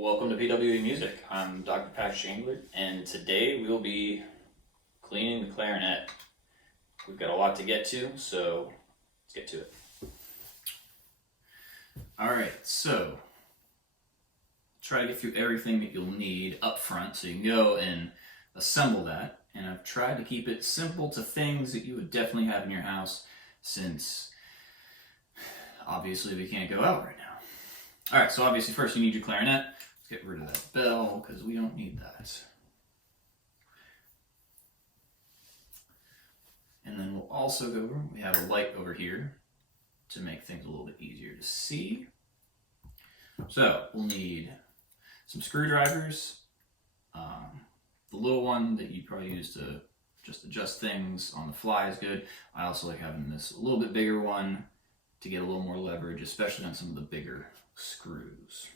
Welcome to PWE Music. I'm Dr. Patrick Engler, and today we'll be cleaning the clarinet. We've got a lot to get to, so let's get to it. Alright, so try to get through everything that you'll need up front so you can go and assemble that. And I've tried to keep it simple to things that you would definitely have in your house, since obviously we can't go out right now. Alright, so obviously first you need your clarinet. Let's get rid of that bell because we don't need that. And then we'll also go over, we have a light over here to make things a little bit easier to see. So we'll need some screwdrivers. The little one that you probably use to just adjust things on the fly is good. I also like having this a little bit bigger one to get a little more leverage, especially on some of the bigger screws.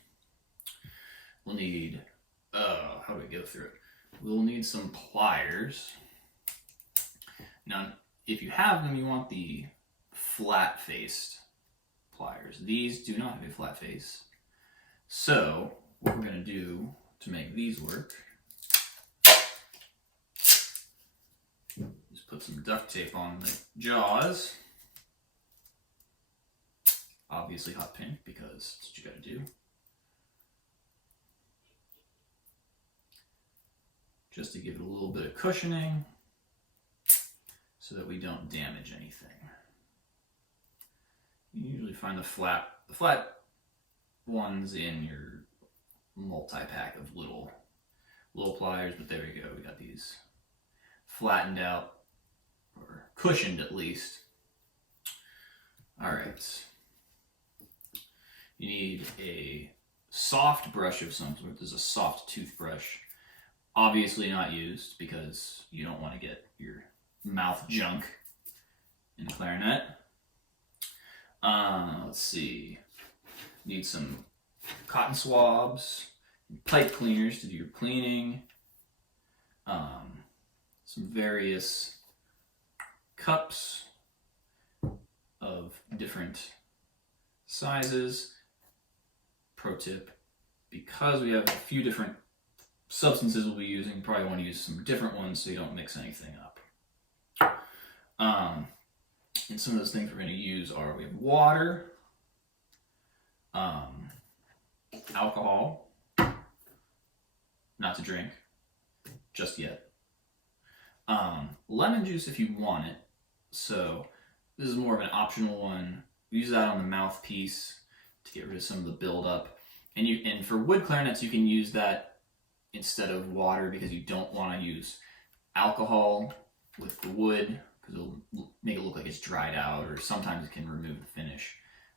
We'll need, how do we go through it? We'll need some pliers. Now, if you have them, you want the flat-faced pliers. These do not have a flat face. So, what we're going to do to make these work is put some duct tape on the jaws. Obviously hot pink, because that's what you got to do. Just to give it a little bit of cushioning so that we don't damage anything. You usually find the flat ones in your multi-pack of little pliers, but there we go. We got these flattened out, or cushioned at least. All right. You need a soft brush of some sort. There's a soft toothbrush. Obviously not used because you don't want to get your mouth junk in the clarinet. Let's see. Need some cotton swabs, pipe cleaners to do your cleaning. Some various cups of different sizes. Pro tip, because we have a few different substances we'll be using, you probably want to use some different ones so you don't mix anything up. And some of those things we're going to use are, we have water, alcohol, not to drink just yet, lemon juice if you want it. So this is more of an optional one. We use that on the mouthpiece to get rid of some of the buildup. And for wood clarinets, you can use that instead of water because you don't want to use alcohol with the wood because it'll make it look like it's dried out, or sometimes it can remove the finish.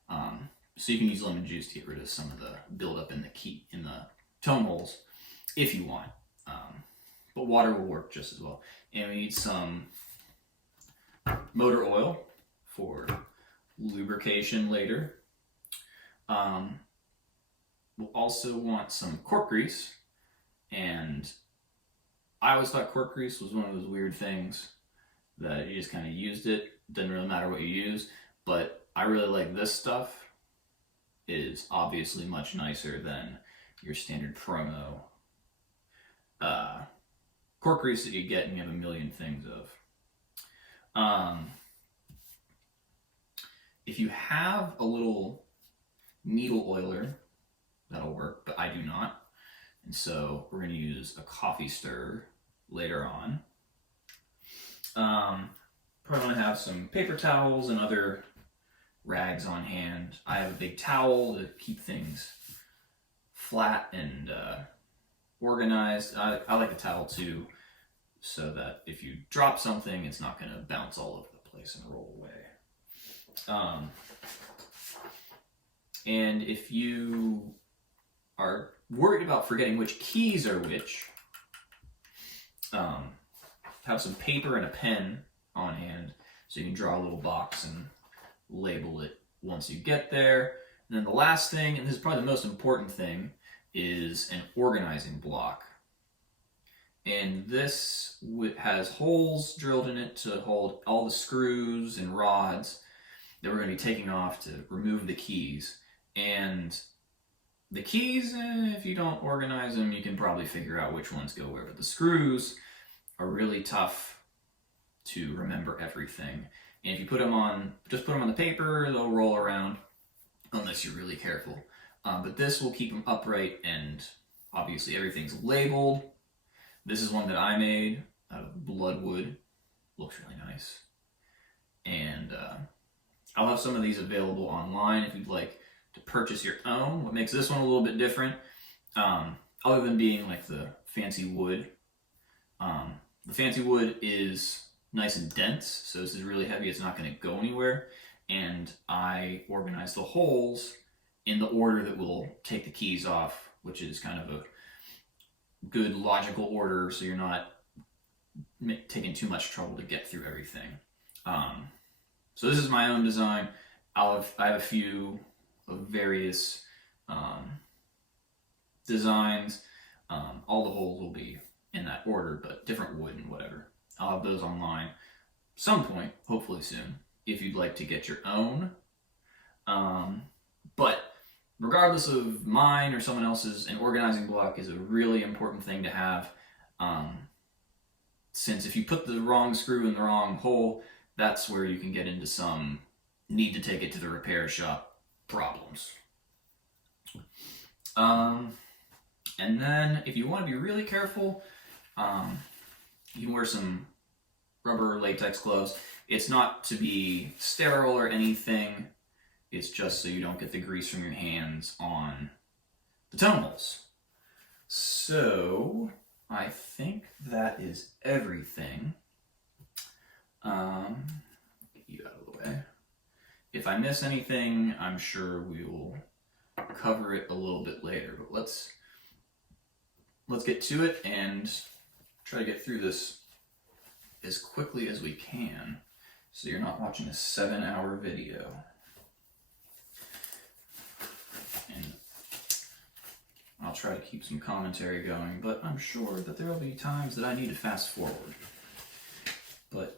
So you can use lemon juice to get rid of some of the buildup in the tone holes if you want. But water will work just as well. And we need some motor oil for lubrication later. We'll also want some cork grease, and I always thought cork grease was one of those weird things that you just kind of used it, didn't really matter what you use, but I really like this stuff. It is obviously much nicer than your standard promo cork grease that you get and you have a million things of. If you have a little needle oiler, that'll work, but I do not. And so we're going to use a coffee stirrer later on. Probably want to have some paper towels and other rags on hand. I have a big towel to keep things flat and organized. I like a towel too, so that if you drop something, it's not going to bounce all over the place and roll away. And if you are worried about forgetting which keys are which, have some paper and a pen on hand so you can draw a little box and label it once you get there. And then the last thing, and this is probably the most important thing, is an organizing block. And this has holes drilled in it to hold all the screws and rods that we're going to be taking off to remove the keys. And The keys, if you don't organize them, you can probably figure out which ones go where, but the screws are really tough to remember everything. And if you put them on, just put them on the paper, they'll roll around unless you're really careful. But this will keep them upright, and obviously everything's labeled. This is one that I made out of bloodwood. Looks really nice. And I'll have some of these available online if you'd like to purchase your own. What makes this one a little bit different, other than being like the fancy wood, the fancy wood is nice and dense, so this is really heavy, it's not going to go anywhere, and I organize the holes in the order that we'll take the keys off, which is kind of a good logical order, so you're not taking too much trouble to get through everything. So this is my own design. I have a few of various designs. All the holes will be in that order, but different wood and whatever. I'll have those online some point, hopefully soon, if you'd like to get your own. But regardless of mine or someone else's, an organizing block is a really important thing to have. Since if you put the wrong screw in the wrong hole, that's where you can get into some need to take it to the repair shop problems. And then if you want to be really careful, you can wear some rubber latex gloves. It's not to be sterile or anything. It's just so you don't get the grease from your hands on the tone holes. So I think that is everything. Get you out of the way. If I miss anything, I'm sure we will cover it a little bit later. But let's get to it and try to get through this as quickly as we can, so you're not watching a 7-hour video. And I'll try to keep some commentary going, but I'm sure that there will be times that I need to fast forward. But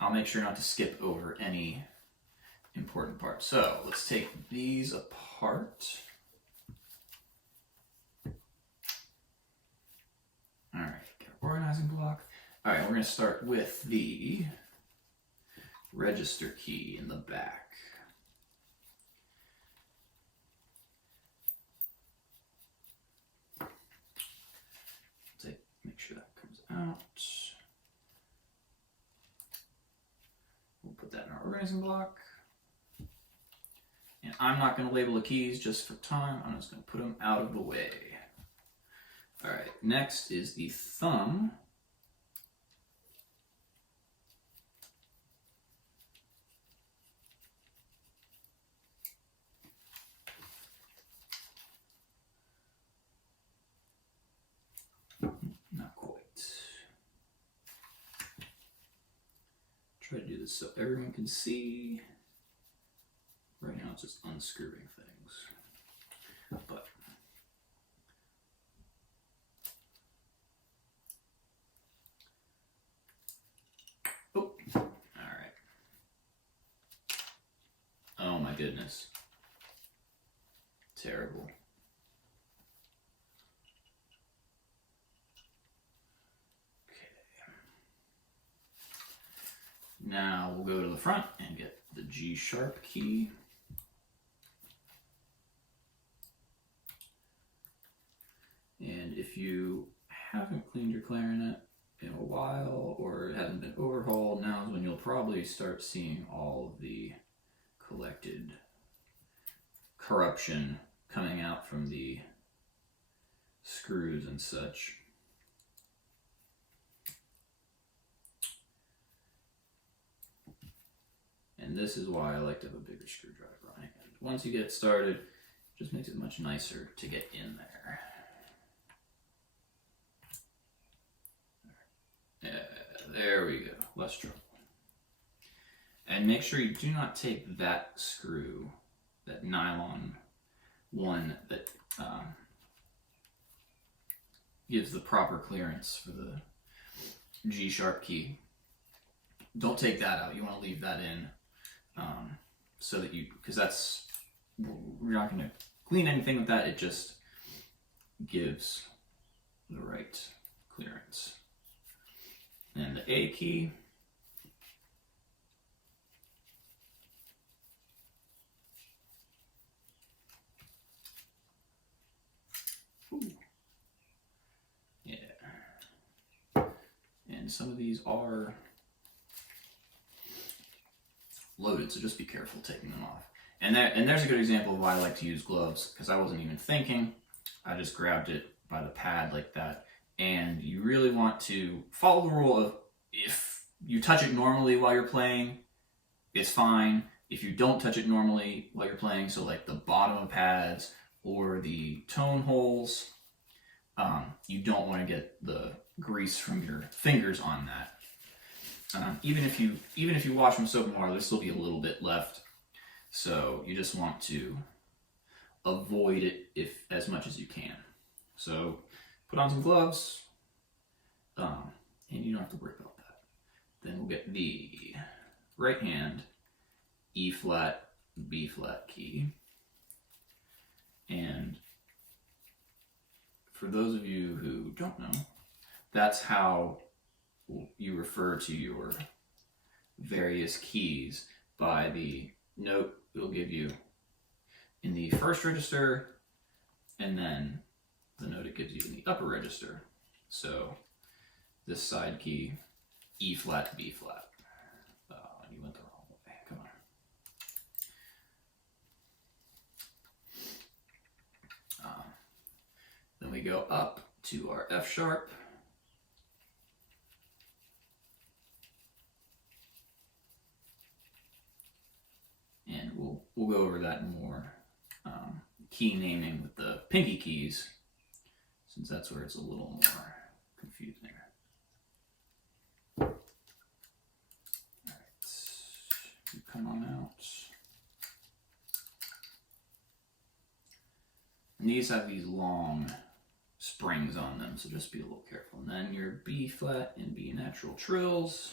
I'll make sure not to skip over any important parts. So let's take these apart. All right, get our organizing block. All right, we're going to start with the register key in the back. Make sure that comes out. We'll put that in our organizing block. And I'm not going to label the keys just for time. I'm just going to put them out of the way. All right, next is the thumb. Not quite. Try to do this so everyone can see. Right now it's just unscrewing things. But oh, all right. Oh my goodness. Terrible. Now we'll go to the front and get the G sharp key. And if you haven't cleaned your clarinet in a while or it hasn't been overhauled, now is when you'll probably start seeing all of the collected corruption coming out from the screws and such. And this is why I like to have a bigger screwdriver on hand. Once you get it started, it just makes it much nicer to get in there. Yeah, there we go. Less trouble. And make sure you do not take that screw, that nylon one that gives the proper clearance for the G sharp key. Don't take that out. You want to leave that in. So that because that's we're not going to clean anything with that. It just gives the right clearance. And the A key. Ooh. Yeah. And some of these are loaded, so just be careful taking them off. And there's a good example of why I like to use gloves, because I wasn't even thinking. I just grabbed it by the pad like that. And you really want to follow the rule of, if you touch it normally while you're playing, it's fine. If you don't touch it normally while you're playing, so like the bottom of pads or the tone holes, you don't want to get the grease from your fingers on that. Even if you wash them with soap and water, there'll still be a little bit left. So you just want to avoid it as much as you can. So put on some gloves, and you don't have to worry about that. Then we'll get the right hand E flat, B flat key. And for those of you who don't know, that's how you refer to your various keys, by the note it'll give you in the first register, and then the note it gives you in the upper register. So this side key, E flat, B flat. You went the wrong way. Come on. Then we go up to our F sharp. And we'll go over that more key naming with the pinky keys, since that's where it's a little more confusing. All right, you come on out. And these have these long springs on them, so just be a little careful. And then your B flat and B natural trills.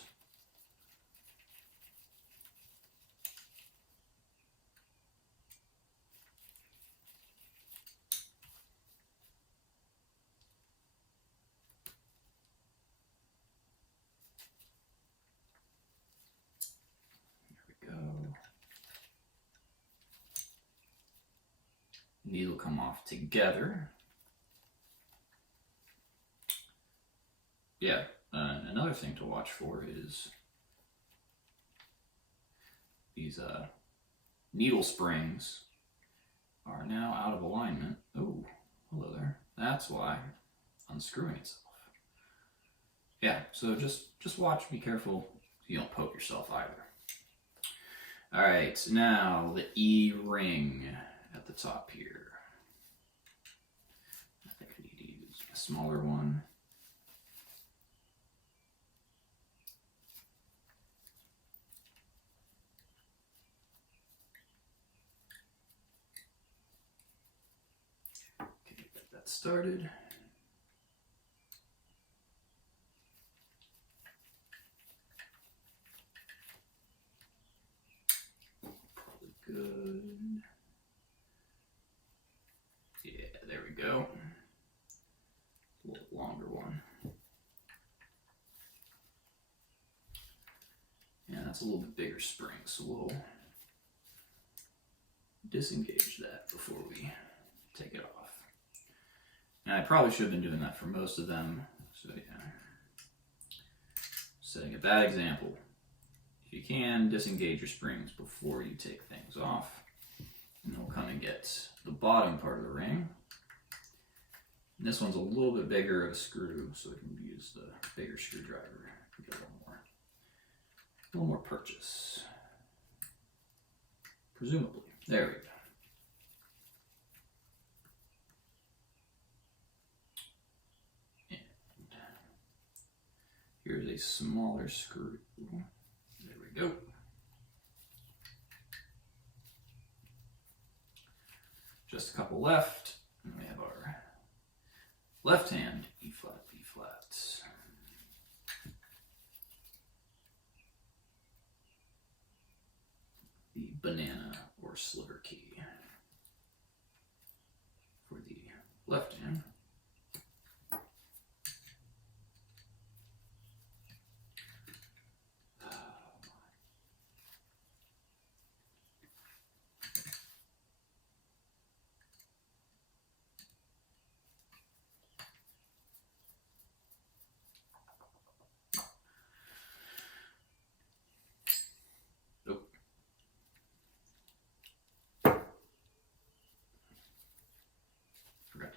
These will come off together. Yeah, another thing to watch for is these needle springs are now out of alignment. Oh, hello there. That's why unscrewing itself. Yeah, so just watch, be careful you don't poke yourself either. All right, now the E ring at the top here. I think I need to use a smaller one. Okay, get that started. Probably good. Yeah, there we go. A little longer one. Yeah, that's a little bit bigger spring, so we'll disengage that before we take it off. And I probably should have been doing that for most of them, so yeah. Setting a bad example. If you can, disengage your springs before you take things off. And then we'll come and get the bottom part of the ring. And this one's a little bit bigger of a screw, so we can use the bigger screwdriver to get a little more purchase. Presumably. There we go. And here's a smaller screw. There we go. Just a couple left, and we have our left hand E flat, B flat. The banana or sliver key.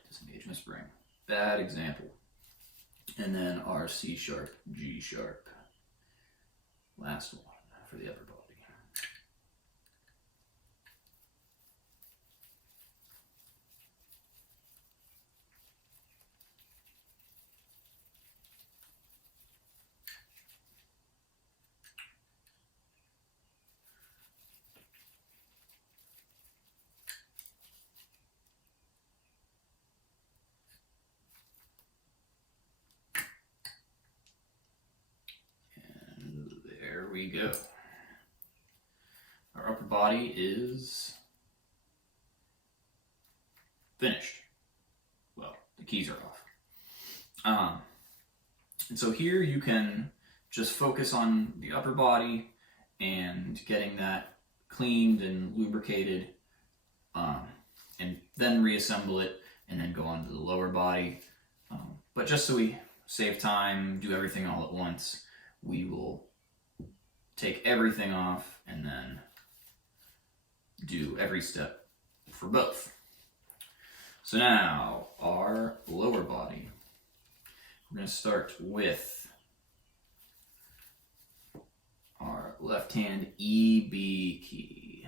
disengage my spring. Bad example. And then our C sharp, G sharp. Last one for the upper body. There we go. Our upper body is finished. Well, the keys are off. And so here you can just focus on the upper body and getting that cleaned and lubricated, and then reassemble it and then go on to the lower body. But just so we save time, do everything all at once, we will take everything off and then do every step for both. So now our lower body, we're going to start with our left hand E, B key.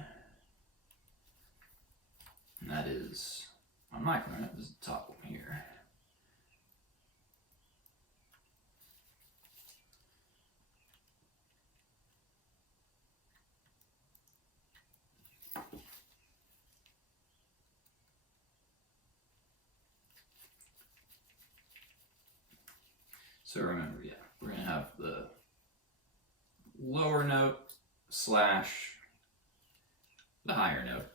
And that is, on my clarinet, this is the top one here. So remember, yeah, we're going to have the lower note slash the higher note.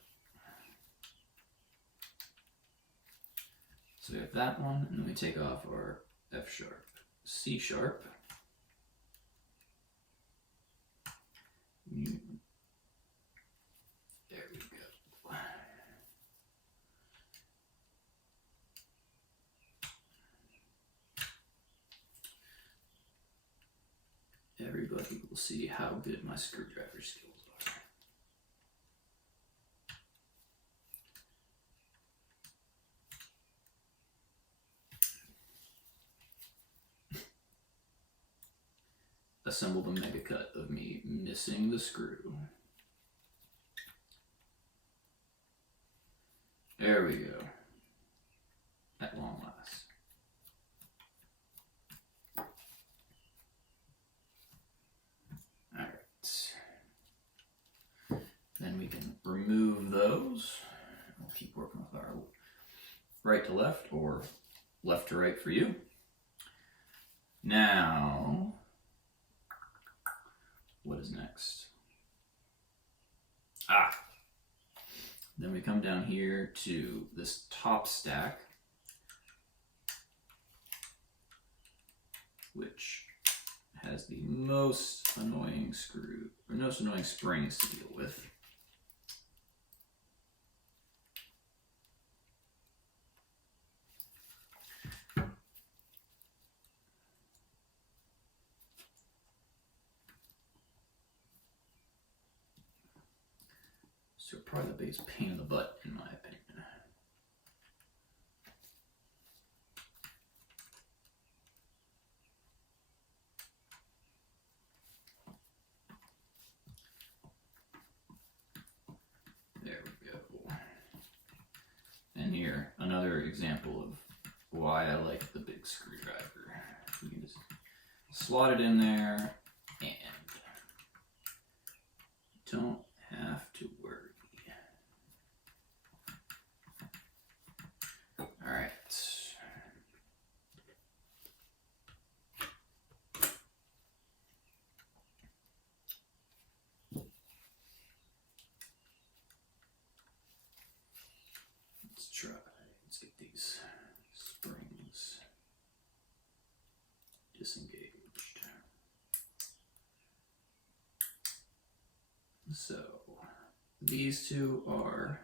So we have that one, and then we take off our F sharp, C sharp. There we go. Everybody will see how good my screwdriver skills are. Assemble the mega cut of me missing the screw. There we go. At long last. Then we can remove those. We'll keep working with our right to left or left to right for you. Now, what is next? Then we come down here to this top stack, which has the most annoying screw, or most annoying springs to deal with. So probably the biggest pain in the butt, in my opinion. There we go. And here, another example of why I like the big screwdriver. You can just slot it in there and don't have to worry. All right. Let's try. Let's get these springs disengaged. So these two are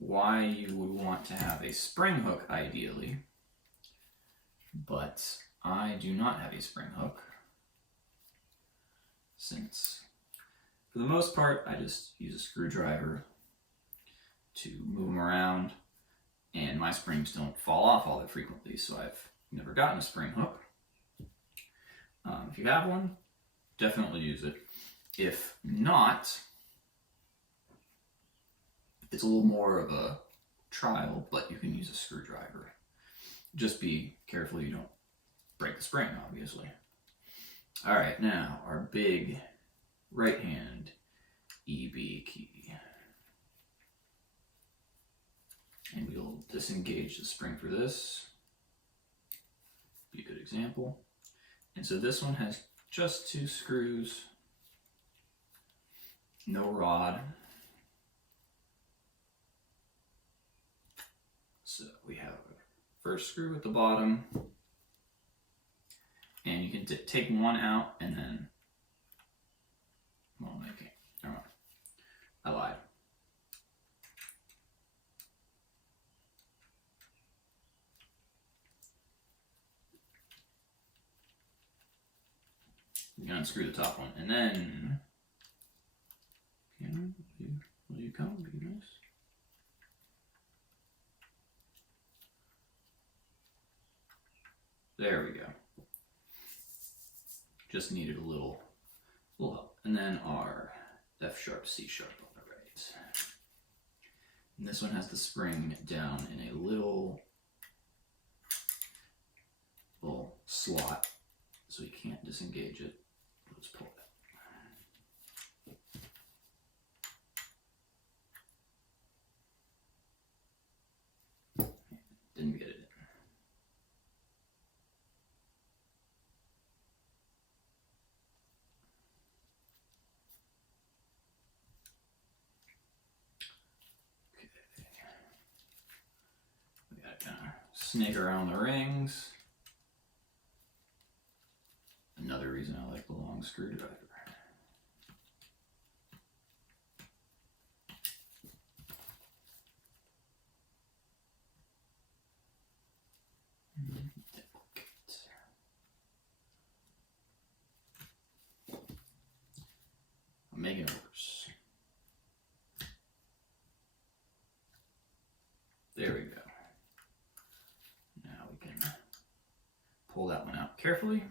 why you would want to have a spring hook ideally, but I do not have a spring hook, since for the most part I just use a screwdriver to move them around, and and my springs don't fall off all that frequently, so I've never gotten a spring hook. If you have one, definitely use it. If not, it's a little more of a trial, but you can use a screwdriver. Just be careful you don't break the spring, obviously. All right, now our big right hand EB key. And we'll disengage the spring for this. Be a good example. And so this one has just 2 screws, no rod. So we have a first screw at the bottom, and you can take one out and then, well, okay, never mind. I lied. You can unscrew the top one, and then, will you come? Be nice. There we go. Just needed a little help. And then our F sharp, C sharp on the right. And this one has the spring down in a little slot, so you can't disengage it. Let's pull it. Didn't get it. We gotta kind of snake around the rings. Another reason I like the long screwdriver. I'm making it worse. There we go. Now we can pull that one out carefully.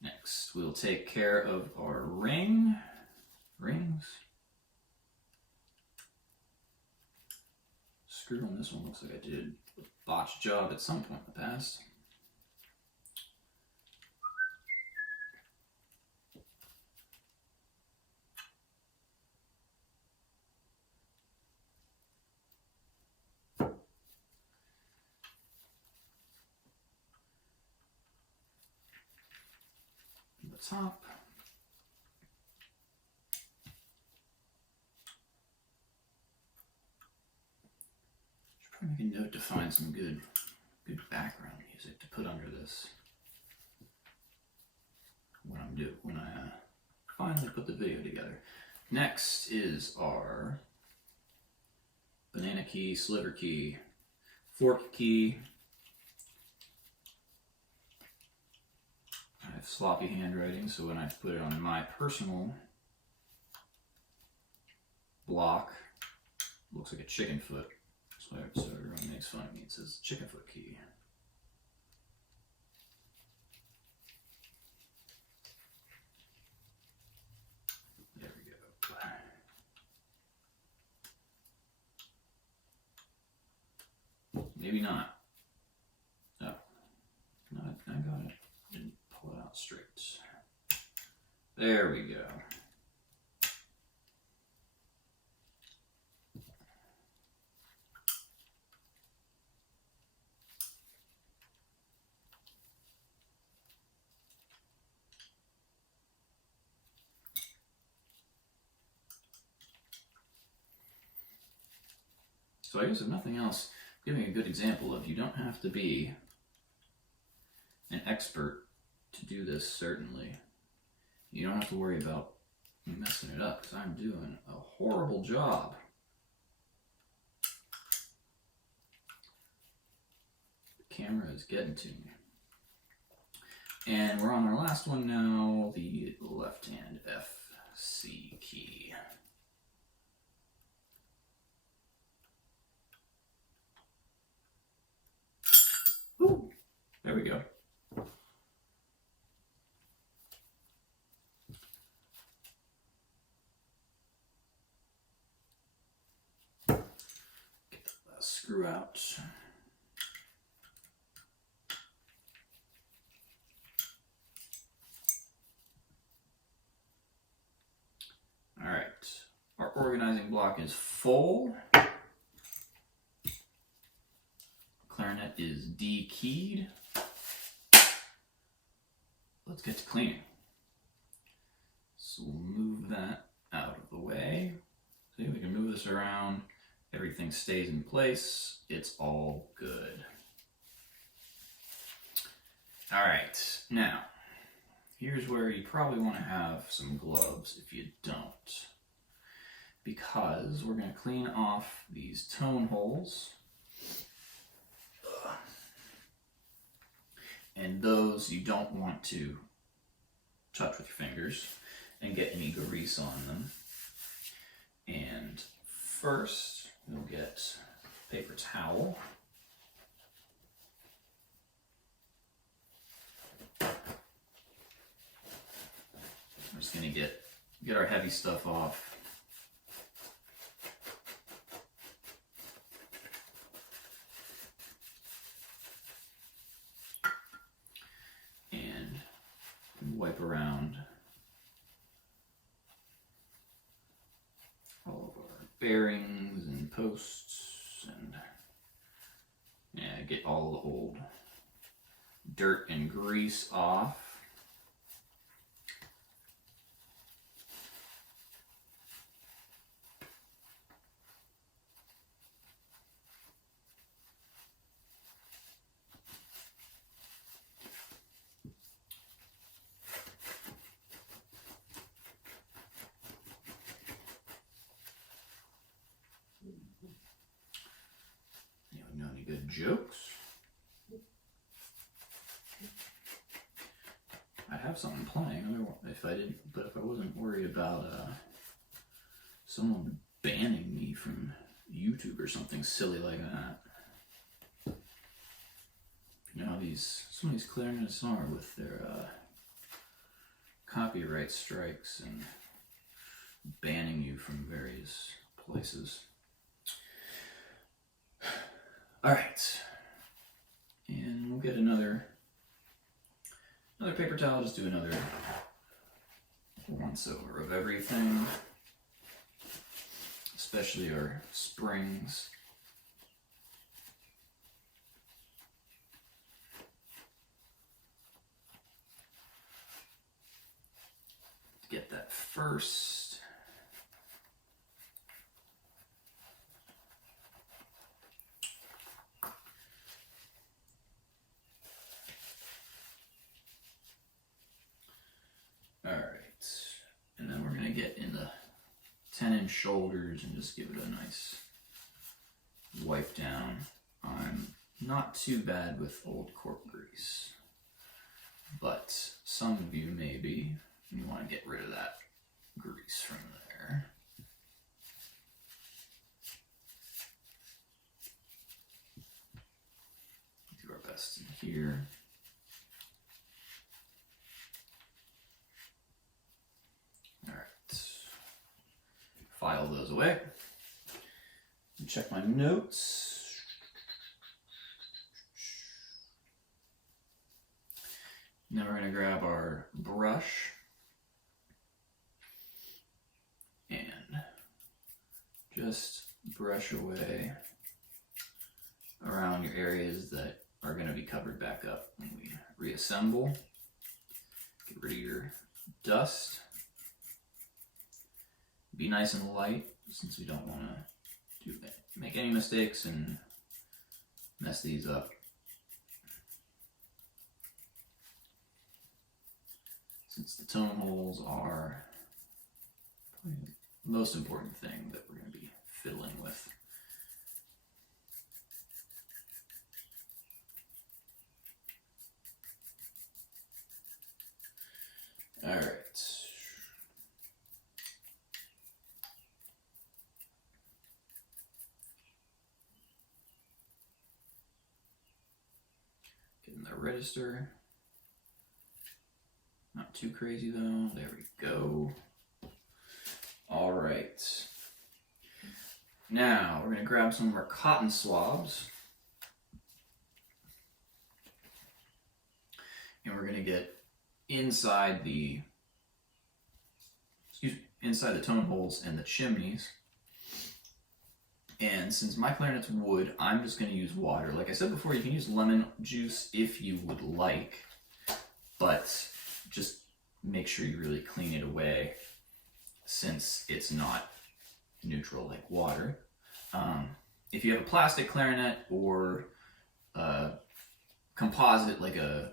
Next, we'll take care of our rings. Screw on this one looks like I did a botched job at some point in the past. Top. Should probably make a note to find some good background music to put under this when I finally put the video together. Next is our banana key, sliver key, fork key. I have sloppy handwriting, so when I put it on my personal block, it looks like a chicken foot. So everyone makes fun of me. It says chicken foot key. There we go. Maybe not. Oh, no, I got it. Didn't pull it out straight. There we go. So I guess if nothing else, giving a good example of you don't have to be an expert to do this, certainly. You don't have to worry about messing it up, because I'm doing a horrible job. The camera is getting to me. And we're on our last one now, the left hand F, C key. we go. Get the last screw out. All right, our organizing block is full. Clarinet is D keyed. Let's get to cleaning. So we'll move that out of the way. See, we can move this around. Everything stays in place. It's all good. All right, now, here's where you probably want to have some gloves if you don't, because we're going to clean off these tone holes. And those you don't want to touch with your fingers and get any grease on them. And first, we'll get a paper towel. We're just going to get our heavy stuff off. And wipe around all of our bearings and posts and get all the old dirt and grease off. Know any good jokes? I have something playing if I wasn't worried about someone banning me from YouTube or something silly like that. You know how some of these clarinetists are with their copyright strikes and banning you from various places. All right, and we'll get another paper towel. Just do another once over of everything, especially our springs. Get that first. All right, and then we're going to get in the 10-inch shoulders and just give it a nice wipe down. I'm not too bad with old cork grease, but some of you may be, and you want to get rid of that grease from there. Do our best in here. File those away. And check my notes. Now we're going to grab our brush and just brush away around your areas that are going to be covered back up when we reassemble. Get rid of your dust. Be nice and light, since we don't want to make any mistakes and mess these up. Since the tone holes are probably the most important thing that we're going to be fiddling with. All right. from the register. Not too crazy though. There we go. All right. Now we're going to grab some of our cotton swabs. And we're going to get inside the tone holes and the chimneys. And since my clarinet's wood, I'm just going to use water. Like I said before, you can use lemon juice if you would like, but just make sure you really clean it away since it's not neutral like water. If you have a plastic clarinet or a composite like a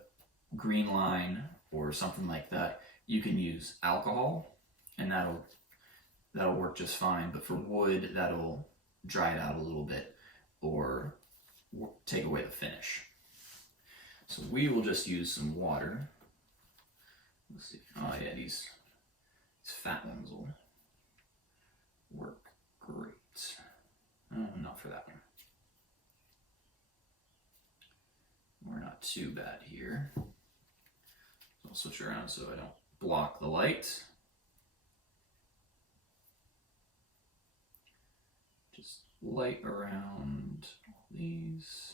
green line or something like that, you can use alcohol and that'll work just fine. But for wood, that'll dry it out a little bit or take away the finish. So we will just use some water. Let's see. Oh yeah, these fat ones will work great. Oh, not for that one. We're not too bad here. So I'll switch around so I don't block the light. Just light around all these.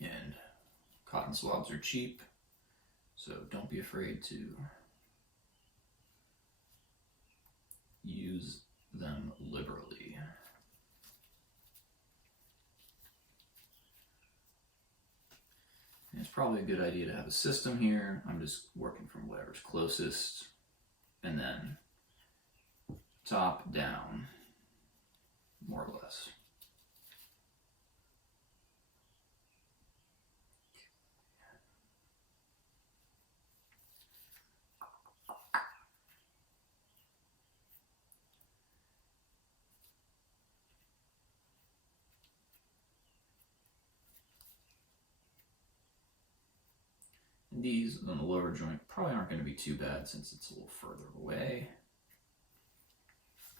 And cotton swabs are cheap, so don't be afraid to use them liberally. And it's probably a good idea to have a system here. I'm just working from whatever's closest, and then top down, more or less. These on the lower joint probably aren't going to be too bad since it's a little further away.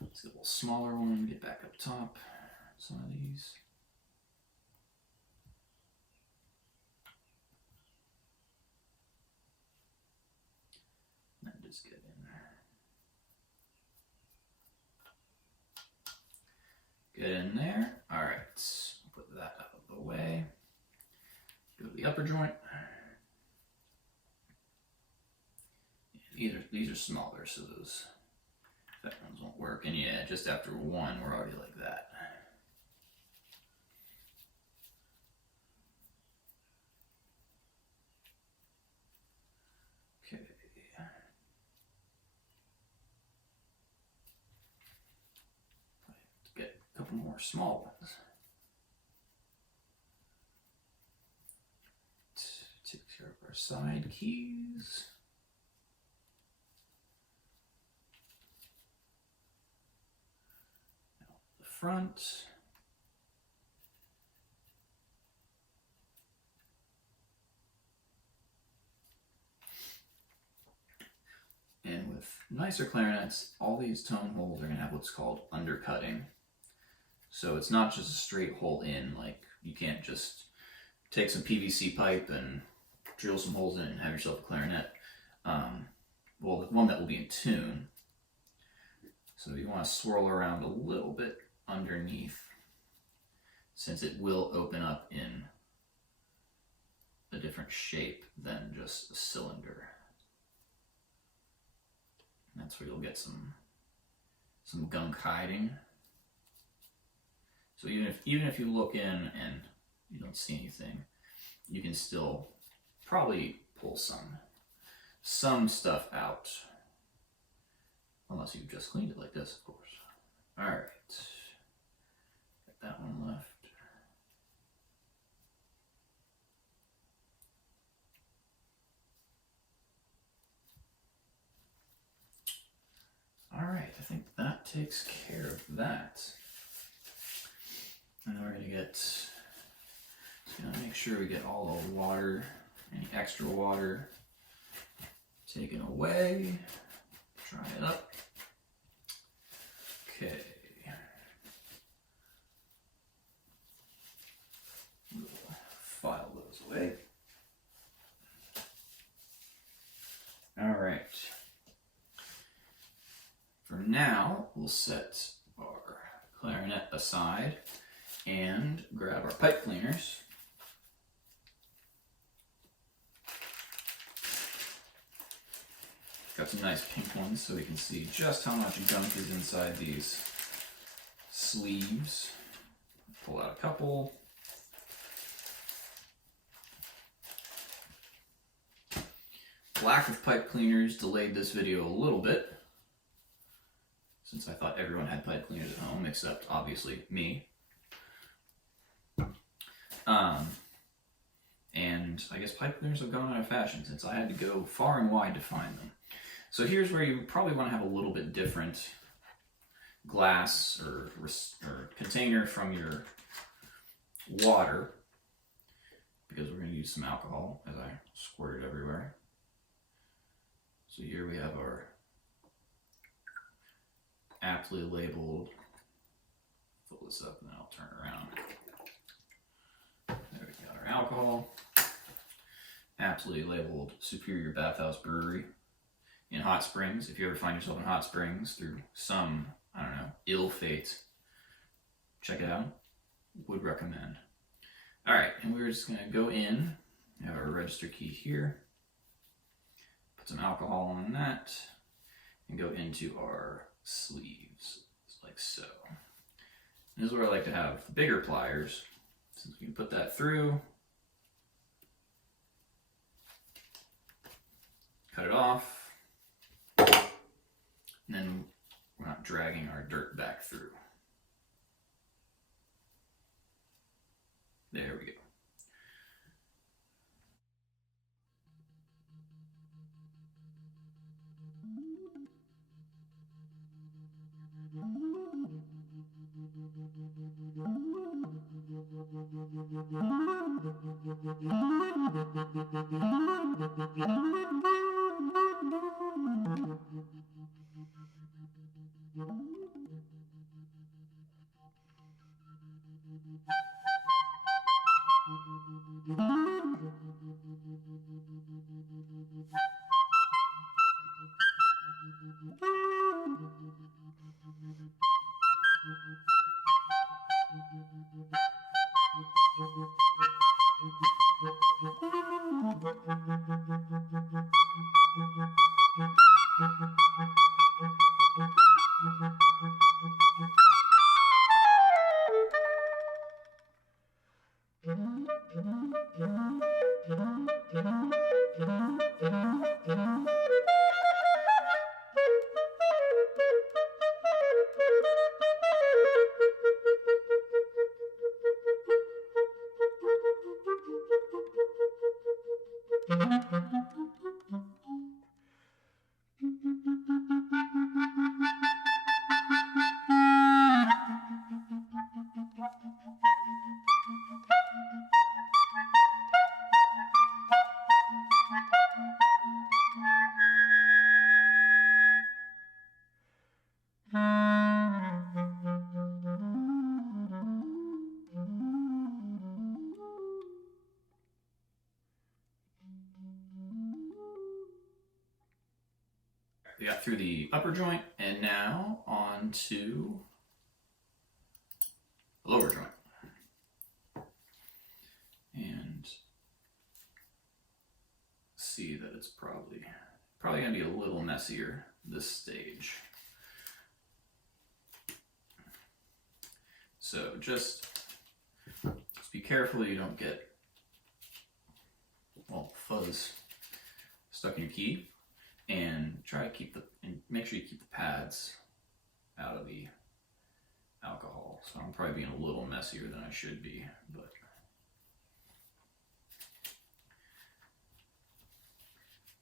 Let's get a little smaller one, get back up top. Some of these. And then just get in there. Get in there. All right, put that out of the way. Go to the upper joint. These are smaller, so those fat ones won't work. And yeah, just after one, we're already like that. Okay. Let's get a couple more small ones. Take care of our side keys. Front. And with nicer clarinets, all these tone holes are going to have what's called undercutting. So it's not just a straight hole in, like you can't just take some PVC pipe and drill some holes in it and have yourself a clarinet. Well, the one that will be in tune. So you want to swirl around a little bit underneath, since it will open up in a different shape than just a cylinder. And that's where you'll get some gunk hiding. So even if you look in and you don't see anything, you can still probably pull some stuff out, unless you've just cleaned it like this, of course. All right. That one left. All right, I think that takes care of that. And then we're gonna make sure we get all the water, any extra water taken away. Dry it up. Okay. now we'll set our clarinet aside and grab our pipe cleaners. Got some nice pink ones so we can see just how much gunk is inside these sleeves. Pull out a couple. Lack of pipe cleaners delayed this video a little bit, since I thought everyone had pipe cleaners at home, except obviously me. And I guess pipe cleaners have gone out of fashion since I had to go far and wide to find them. So here's where you probably want to have a little bit different glass or container from your water, because we're going to use some alcohol as I squirt it everywhere. So here we have our aptly labeled, fill this up and then I'll turn it around. There we got our alcohol. Aptly labeled Superior Bathhouse Brewery in Hot Springs. If you ever find yourself in Hot Springs through some, I don't know, ill fate, check it out. Would recommend. Alright, and we're just going to go in. We have our register key here. Put some alcohol on that. And go into our sleeves, like so. And this is where I like to have the bigger pliers, since we can put that through. Cut it off. And then we're not dragging our dirt back through. There we go. We got through the upper joint, and now on to the lower joint. And see that it's probably going to be a little messier this stage. So just be careful you don't get, well, fuzz stuck in your key. And try to keep and make sure you keep the pads out of the alcohol. So I'm probably being a little messier than I should be, but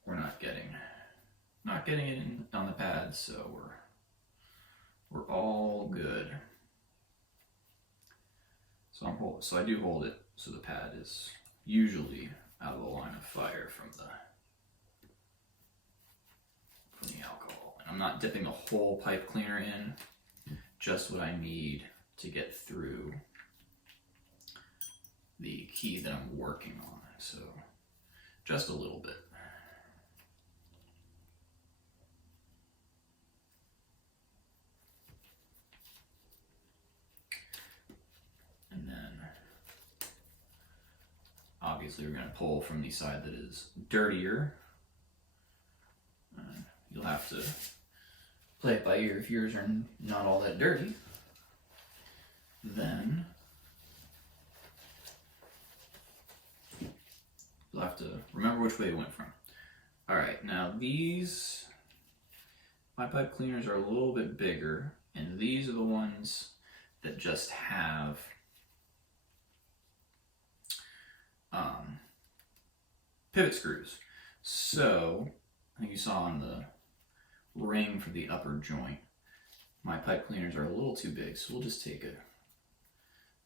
we're not getting it in on the pads, so we're all good. So I do hold it so the pad is usually out of the line of fire from the alcohol. And I'm not dipping a whole pipe cleaner in, just what I need to get through the key that I'm working on. So just a little bit. And then obviously we're going to pull from the side that is dirtier. You'll have to play it by ear if yours are not all that dirty. Then you'll have to remember which way you went from. Alright, now these, my pipe cleaners are a little bit bigger, and these are the ones that just have pivot screws. So, I think you saw on the ring for the upper joint, my pipe cleaners are a little too big, so we'll just take a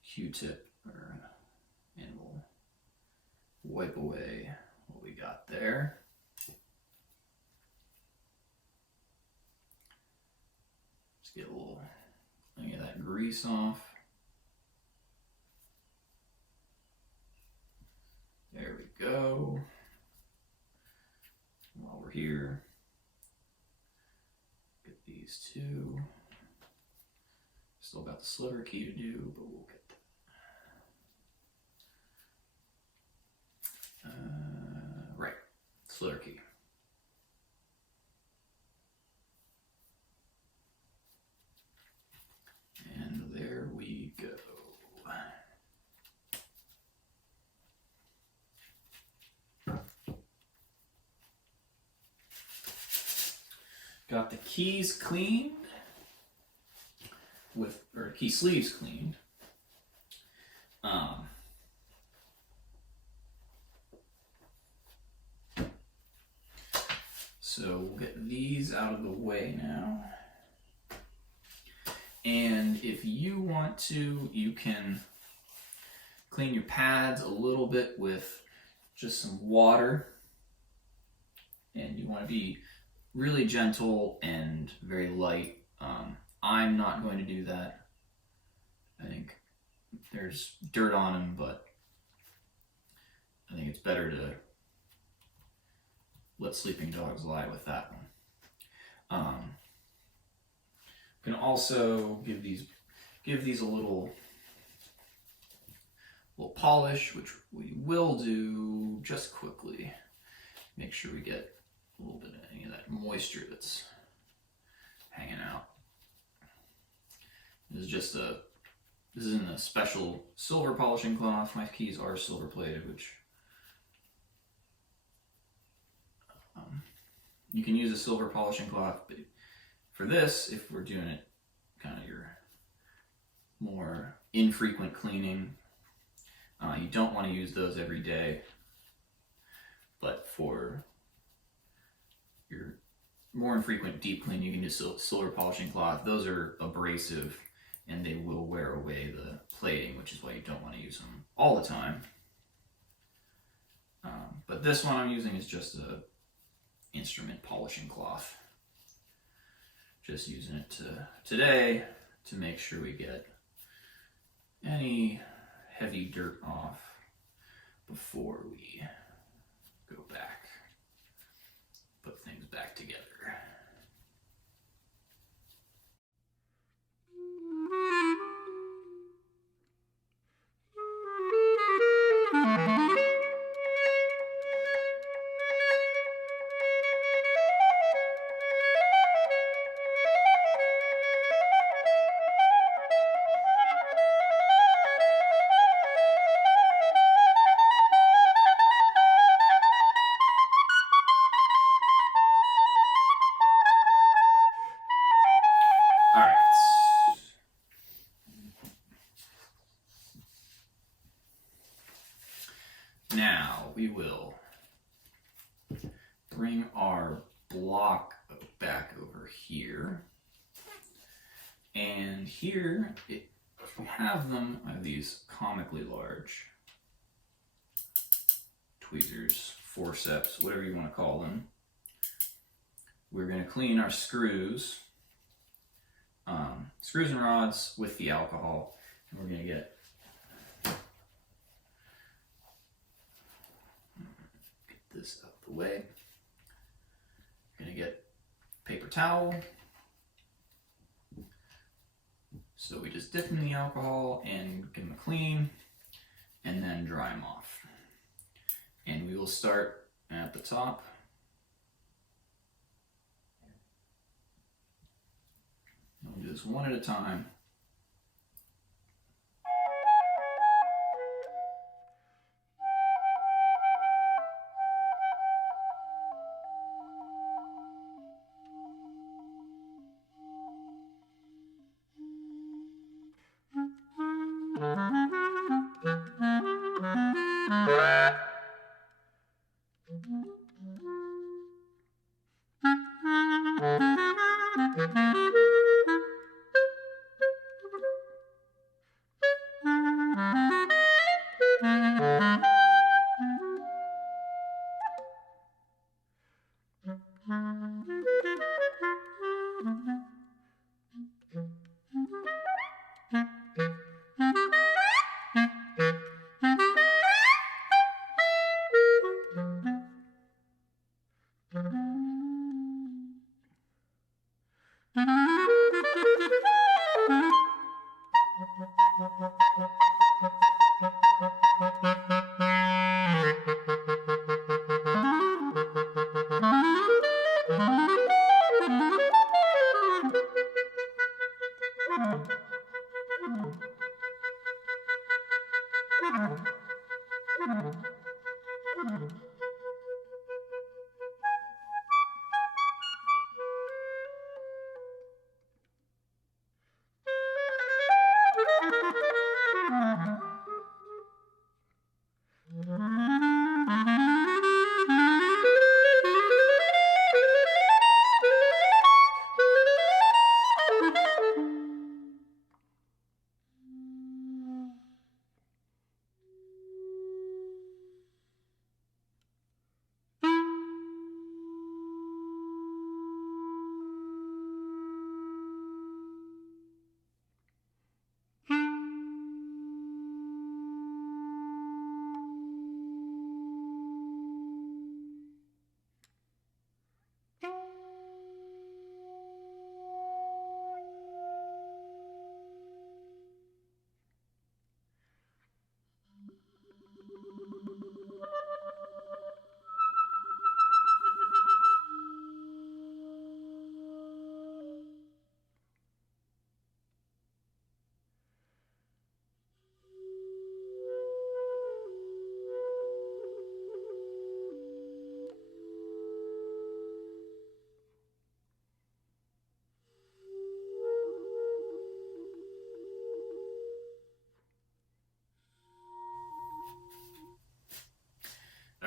Q-tip and we'll wipe away what we got there. Just get a little of that grease off. There we go. While we're here, get these two. Still got the sliver key to do, but we'll get that. Right, sliver key. And there we go. Got the keys cleaned, or key sleeves cleaned. So we'll get these out of the way now. And if you want to, you can clean your pads a little bit with just some water. And you want to be really gentle and very light. I'm not going to do that. I think there's dirt on them, but I think it's better to let sleeping dogs lie with that one. Can also give these a little polish, which we will do just quickly. Make sure we get a little bit of any of that moisture that's hanging out. This is in a special silver polishing cloth. My keys are silver plated, which you can use a silver polishing cloth, but for this, if we're doing it kind of your more infrequent cleaning, you don't want to use those every day. But for your more infrequent deep clean, you can use silver polishing cloth. Those are abrasive and they will wear away the plating, which is why you don't want to use them all the time. But this one I'm using is just a instrument polishing cloth. Just using it today to make sure we get any heavy dirt off before we go back, put things back together. Now we will bring our block back over here. And here, if we have them, I have these comically large tweezers, forceps, whatever you want to call them. We're going to clean our screws, screws and rods with the alcohol. And we're going to get this out of the way. We're going to get paper towel. So we just dip them in the alcohol and give them a clean, and then dry them off. And we will start at the top. We'll do this one at a time.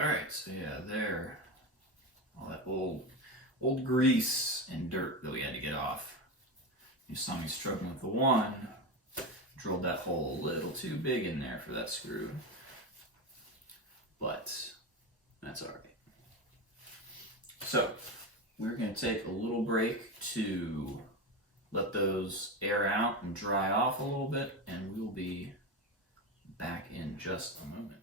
Alright, so yeah, there. All that old grease and dirt that we had to get off. You saw me struggling with the one. Drilled that hole a little too big in there for that screw. But that's alright. So, we're going to take a little break to let those air out and dry off a little bit, and we'll be back in just a moment.